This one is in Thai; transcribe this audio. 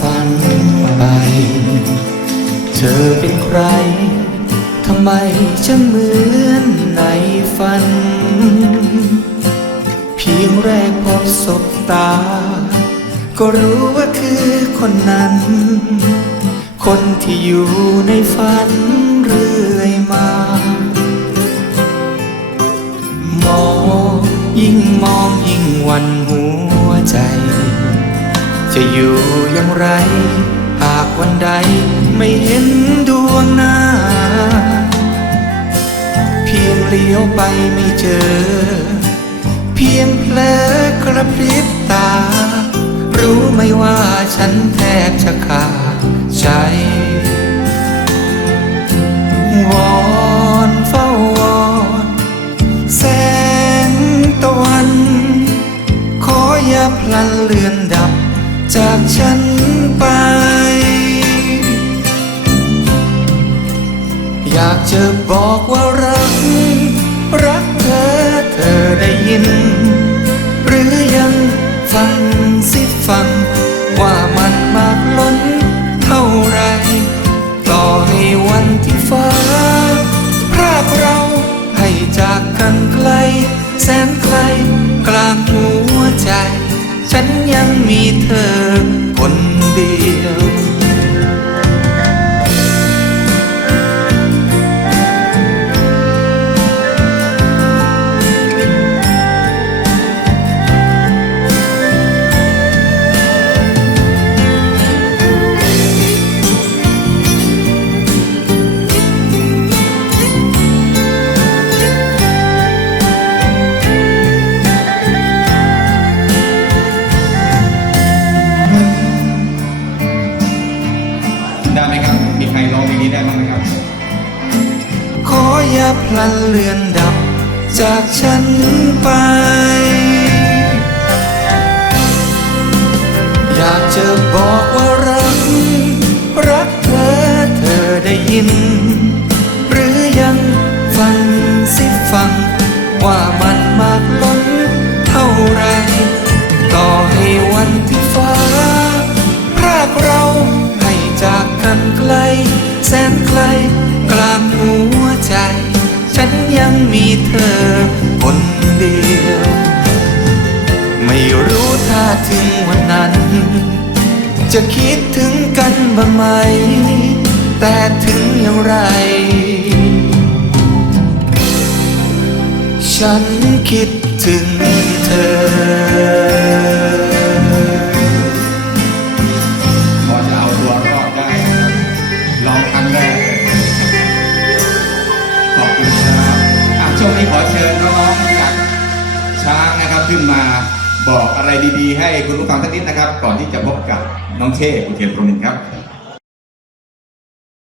ฝันไป เธอเป็นใคร ทำไมจะเหมือนในฝัน เพียงแรกพบสบตา ก็รู้ว่าคือคนนั้น คนที่อยู่ในฝันเรื่อ จะอยู่อย่างไร หากวันใดไม่เห็นดวงหน้า เพียงเลี้ยวไปไม่เจอ เพียงเพลอกระพริบตา รู้ไหมว่าฉันแทบจะขาดใจวอนเฝ้าวอนแสงตะวัน ขออย่าพลันเลือน จากฉันไป อยากจะบอกว่ารัก รักเธอเธอได้ยิน หรือยังฟังสิฟัง ว่ามันมากล้นเท่าไร ต่อให้วันที่ฟ้า พรากเราให้จากกันไกล แสนไกล ฉันยังมีเธอคนเดียว พลันเลือนดับ จากฉันไป อยากจะบอกว่ารัก รักเธอเธอได้ยิน หรือยังฟังสิฟัง ว่ามันมากล้นเท่าไร ต่อให้วันที่ฟ้าพรากเราให้จากกันไกล แสนไกลกลางหัวใจ ฉันยังมีเธอคนเดียว ไม่รู้ถ้าถึงวันนั้น จะคิดถึงกันบ้างไหม แต่ถึงอย่างไร ฉันคิดถึงเธอ นะครับขึ้นมาบอกอะไรดีๆ ให้คุณผู้ฟังสักนิดนะครับ ก่อนที่จะพบกับน้องเช่อุเทนพรหมินครับ